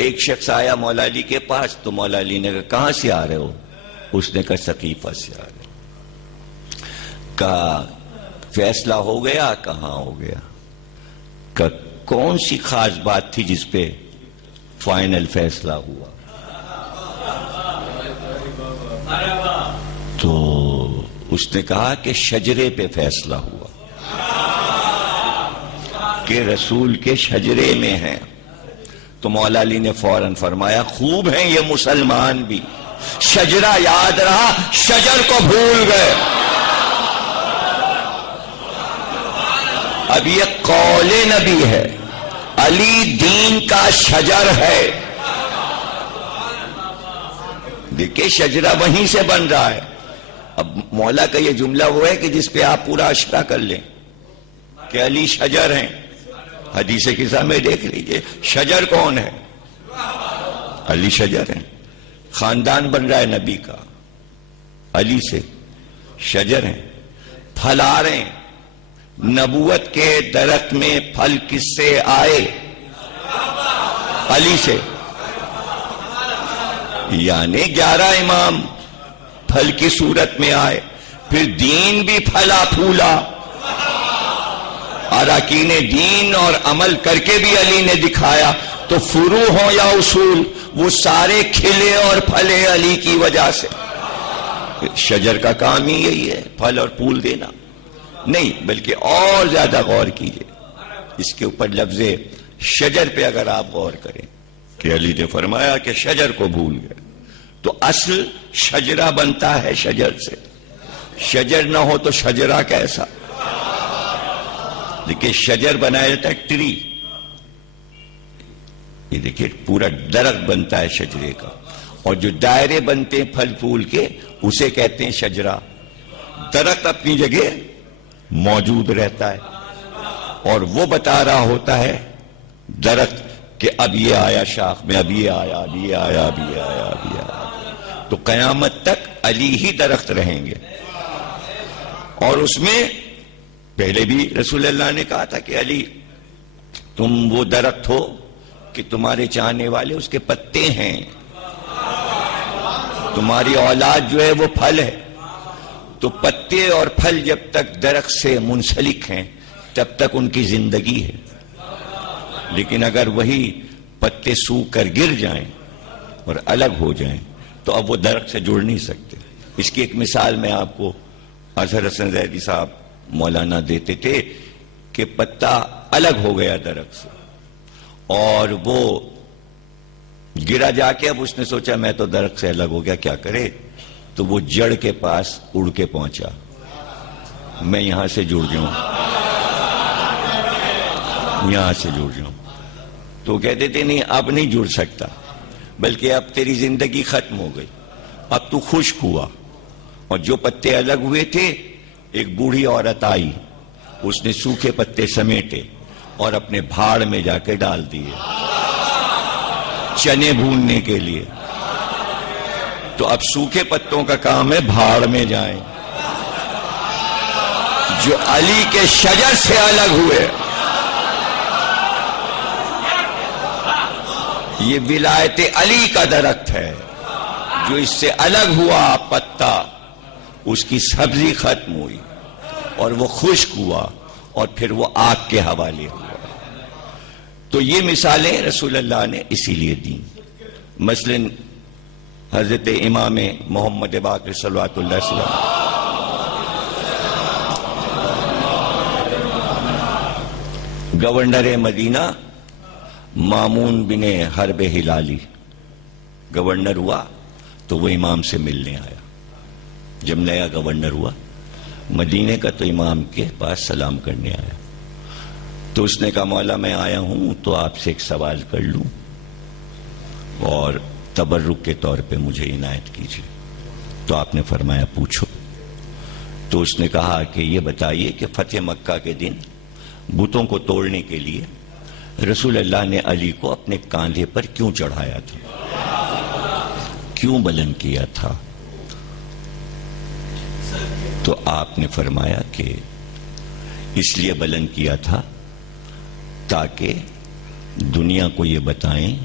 ایک شخص آیا مولا علی کے پاس، تو مولا علی نے کہا کہاں سے آ رہے ہو؟ اس نے کہا سقیفہ سے آ رہے۔ کہا فیصلہ ہو گیا؟ کہاں ہو گیا؟ کہا کون سی خاص بات تھی جس پہ فائنل فیصلہ ہوا؟ تو اس نے کہا کہ شجرے پہ فیصلہ ہوا، کہ رسول کے شجرے میں ہیں۔ تو مولا علی نے فوراً فرمایا خوب ہیں یہ مسلمان بھی، شجرہ یاد رہا، شجر کو بھول گئے۔ اب یہ قول نبی ہے، علی دین کا شجر ہے۔ دیکھیں شجرہ وہیں سے بن رہا ہے۔ اب مولا کا یہ جملہ وہ ہے کہ جس پہ آپ پورا اشرا کر لیں کہ علی شجر ہیں۔ حدیث قصہ میں دیکھ لیجئے شجر کون ہے؟ علی شجر ہیں۔ خاندان بن رہا ہے نبی کا، علی سے شجر ہیں، پھل آ رہے ہیں۔ نبوت کے درخت میں پھل کس سے آئے؟ علی سے۔ یعنی 11 امام پھل کی صورت میں آئے، پھر دین بھی پھلا پھولا، اراکین دین اور عمل کر کے بھی علی نے دکھایا۔ تو فروع ہوں یا اصول، وہ سارے کھلے اور پھلے علی کی وجہ سے۔ شجر کا کام ہی یہی ہے، پھل اور پھول دینا نہیں، بلکہ اور زیادہ غور کیجئے اس کے اوپر لفظ شجر پہ اگر آپ غور کریں کہ علی نے فرمایا کہ شجر کو بھول گئے، تو اصل شجرہ بنتا ہے شجر سے، شجر نہ ہو تو شجرہ کیسا؟ دیکھیں شجر بنایا جاتا ہے ٹری، یہ دیکھیں پورا درخت بنتا ہے شجرے کا، اور جو دائرے بنتے ہیں پھل پھول کے اسے کہتے ہیں شجرہ۔ درخت اپنی جگہ موجود رہتا ہے اور وہ بتا رہا ہوتا ہے درخت کہ اب یہ آیا شاخ میں، اب یہ آیا، اب یہ آیا، اب یہ آیا، اب یہ آیا۔ تو قیامت تک علی ہی درخت رہیں گے۔ اور اس میں پہلے بھی رسول اللہ نے کہا تھا کہ علی تم وہ درخت ہو کہ تمہارے چاہنے والے اس کے پتے ہیں، تمہاری اولاد جو ہے وہ پھل ہے۔ تو پتے اور پھل جب تک درخت سے منسلک ہیں تب تک ان کی زندگی ہے، لیکن اگر وہی پتے سوکھ کر گر جائیں اور الگ ہو جائیں تو اب وہ درخت سے جڑ نہیں سکتے۔ اس کی ایک مثال میں آپ کو اظہر حسن زیدی صاحب مولانا دیتے تھے کہ پتا الگ ہو گیا درخت سے اور وہ گرا جا کے، اب اس نے سوچا میں تو درخت سے الگ ہو گیا، کیا کرے؟ تو وہ جڑ کے پاس اڑ کے پہنچا، میں یہاں سے جڑ جاؤں، یہاں سے جڑ جاؤں۔ تو کہتے تھے نہیں اب نہیں جڑ سکتا، بلکہ اب تیری زندگی ختم ہو گئی، اب تو خشک ہوا۔ اور جو پتے الگ ہوئے تھے، ایک بوڑھی عورت آئی، اس نے سوکھے پتے سمیٹے اور اپنے بھاڑ میں جا کے ڈال دیے چنے بھوننے کے لیے۔ تو اب سوکھے پتوں کا کام ہے بھاڑ میں جائیں، جو علی کے شجر سے الگ ہوئے۔ یہ ولایت علی کا درخت ہے، جو اس سے الگ ہوا پتا، اس کی سبزی ختم ہوئی اور وہ خشک ہوا اور پھر وہ آگ کے حوالے ہوا۔ تو یہ مثالیں رسول اللہ نے اسی لیے دی۔ مثلاً حضرت امام محمد باقر صلوات اللہ علیہ وسلم گورنر مدینہ مامون بن حرب ہلالی گورنر ہوا تو وہ امام سے ملنے آیا۔ جب نیا گورنر ہوا مدینے کا تو امام کے پاس سلام کرنے آیا، تو اس نے کہا مولا میں آیا ہوں تو آپ سے ایک سوال کر لوں اور تبرک کے طور پہ مجھے عنایت کیجیے۔ تو آپ نے فرمایا پوچھو۔ تو اس نے کہا کہ یہ بتائیے کہ فتح مکہ کے دن بتوں کو توڑنے کے لیے رسول اللہ نے علی کو اپنے کاندھے پر کیوں چڑھایا تھا، کیوں بلند کیا تھا؟ تو آپ نے فرمایا کہ اس لیے بلند کیا تھا تاکہ دنیا کو یہ بتائیں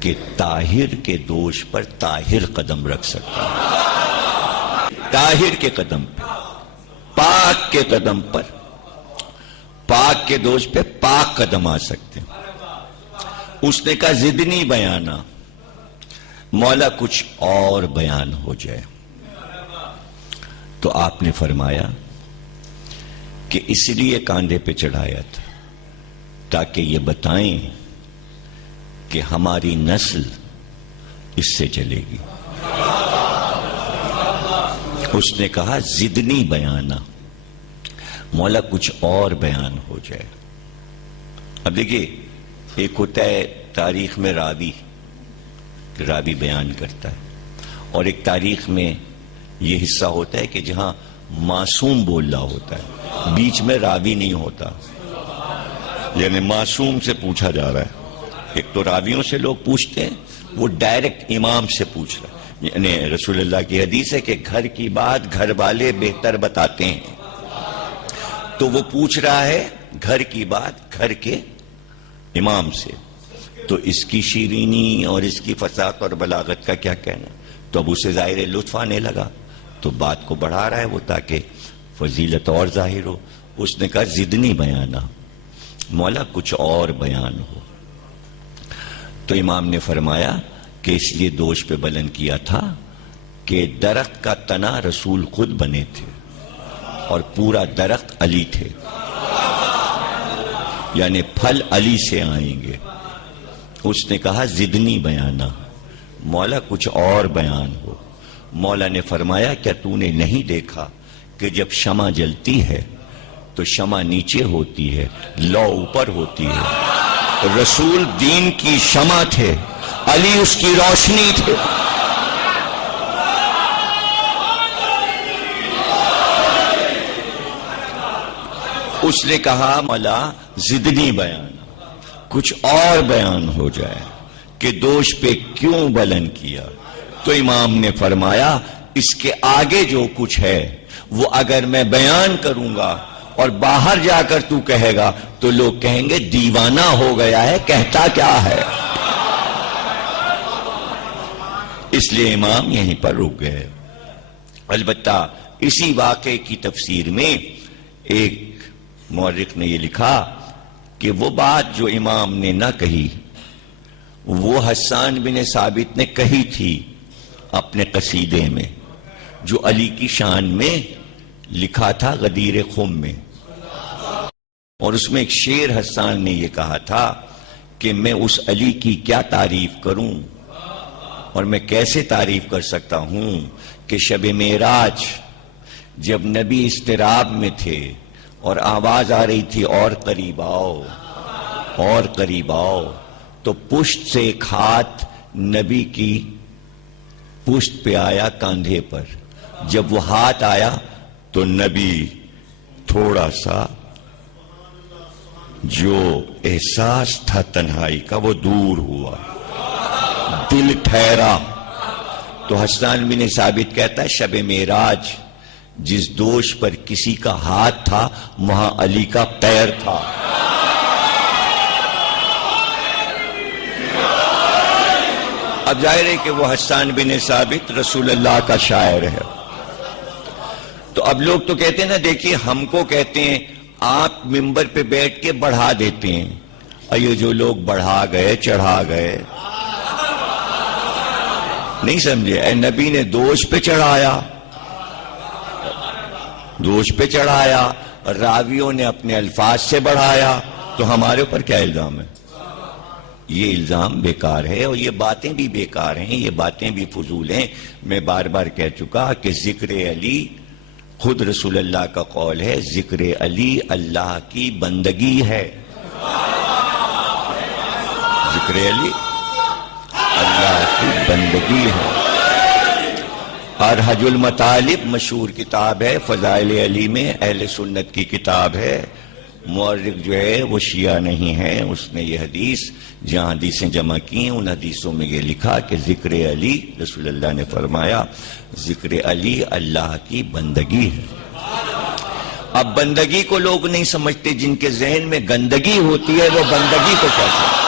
کہ طاہر کے دوش پر طاہر قدم رکھ سکتا ہے، طاہر کے قدم پہ، پاک کے قدم پر، پاک کے دوش پہ پاک قدم آ سکتے ہیں۔ اس نے کہا زدنی بیانہ، مولا کچھ اور بیان ہو جائے۔ تو آپ نے فرمایا کہ اس لیے کاندھے پہ چڑھایا تھا تاکہ یہ بتائیں کہ ہماری نسل اس سے چلے گی۔ اس نے کہا زدنی بیانہ، مولا کچھ اور بیان ہو جائے۔ اب دیکھیے، ایک ہوتا ہے تاریخ میں راوی بیان کرتا ہے، اور ایک تاریخ میں یہ حصہ ہوتا ہے کہ جہاں معصوم بول رہا ہوتا ہے، بیچ میں راوی نہیں ہوتا، یعنی معصوم سے پوچھا جا رہا ہے۔ ایک تو راویوں سے لوگ پوچھتے ہیں، وہ ڈائریکٹ امام سے پوچھ رہا ہے، یعنی رسول اللہ کی حدیث ہے کہ گھر کی بات گھر والے بہتر بتاتے ہیں، تو وہ پوچھ رہا ہے گھر کی بات گھر کے امام سے، تو اس کی شیرینی اور اس کی فصاحت اور بلاغت کا کیا کہنا۔ تو اب اسے ظاہر لطف آنے لگا، تو بات کو بڑھا رہا ہے وہ تاکہ فضیلت اور ظاہر ہو۔ اس نے کہا زدنی بیانہ، مولا کچھ اور بیان ہو۔ تو امام نے فرمایا کہ اس لیے دوش پہ بلند کیا تھا کہ درخت کا تنا رسول خود بنے تھے اور پورا درخت علی تھے، یعنی پھل علی سے آئیں گے۔ اس نے کہا زدنی بیانہ، مولا کچھ اور بیان ہو۔ مولا نے فرمایا کیا تو نے نہیں دیکھا کہ جب شمع جلتی ہے تو شمع نیچے ہوتی ہے، لو اوپر ہوتی ہے۔ رسول دین کی شمع تھے، علی اس کی روشنی تھے۔ اس نے کہا مولا زدنی بیان، کچھ اور بیان ہو جائے کہ دوش پہ کیوں بلند کیا۔ تو امام نے فرمایا اس کے آگے جو کچھ ہے وہ اگر میں بیان کروں گا اور باہر جا کر تو کہے گا تو لوگ کہیں گے دیوانہ ہو گیا ہے، کہتا کیا ہے۔ اس لیے امام یہیں پر رک گئے۔ البتہ اسی واقعے کی تفسیر میں ایک مورخ نے یہ لکھا کہ وہ بات جو امام نے نہ کہی وہ حسان بن ثابت نے کہی تھی اپنے قصیدے میں، جو علی کی شان میں لکھا تھا غدیر خم میں، اور اس میں ایک شعر حسان نے یہ کہا تھا کہ میں اس علی کی کیا تعریف کروں، اور میں کیسے تعریف کر سکتا ہوں کہ شب معراج جب نبی اضطراب میں تھے اور آواز آ رہی تھی اور قریب آؤ اور قریب آؤ، تو پشت سے ایک ہاتھ نبی کی پشت پہ آیا کاندھے پر۔ جب وہ ہاتھ آیا تو نبی تھوڑا سا جو احساس تھا تنہائی کا وہ دور ہوا، دل ٹھہرا۔ تو حسان بن ثابت کہتا ہے شب معراج جس دوش پر کسی کا ہاتھ تھا وہاں علی کا پیر تھا۔ اب ظاہر ہے کہ وہ حسان بن ثابت رسول اللہ کا شاعر ہے۔ تو اب لوگ تو کہتے ہیں نا، دیکھیے ہم کو کہتے ہیں آپ ممبر پہ بیٹھ کے بڑھا دیتے ہیں، اور یہ جو لوگ بڑھا گئے چڑھا گئے، نہیں سمجھے؟ اے نبی نے دوش پہ چڑھایا، دوش پہ چڑھایا، راویوں نے اپنے الفاظ سے بڑھایا، تو ہمارے اوپر کیا الزام ہے؟ یہ الزام بیکار ہے، اور یہ باتیں بھی بیکار ہیں، یہ باتیں بھی فضول ہیں۔ میں بار بار کہہ چکا کہ ذکر علی خود رسول اللہ کا قول ہے، ذکر علی اللہ کی بندگی ہے۔ ذکر علی اللہ کی بندگی ہے۔ اور حج المطالب مشہور کتاب ہے، فضائل علی میں اہل سنت کی کتاب ہے۔ مورخ جو ہے وہ شیعہ نہیں ہے، اس نے یہ حدیث جہاں حدیثیں جمع کی ہیں ان حدیثوں میں یہ لکھا کہ ذکر علی، رسول اللہ نے فرمایا ذکر علی اللہ کی بندگی ہے۔ اب بندگی کو لوگ نہیں سمجھتے، جن کے ذہن میں گندگی ہوتی ہے وہ بندگی کو کیسے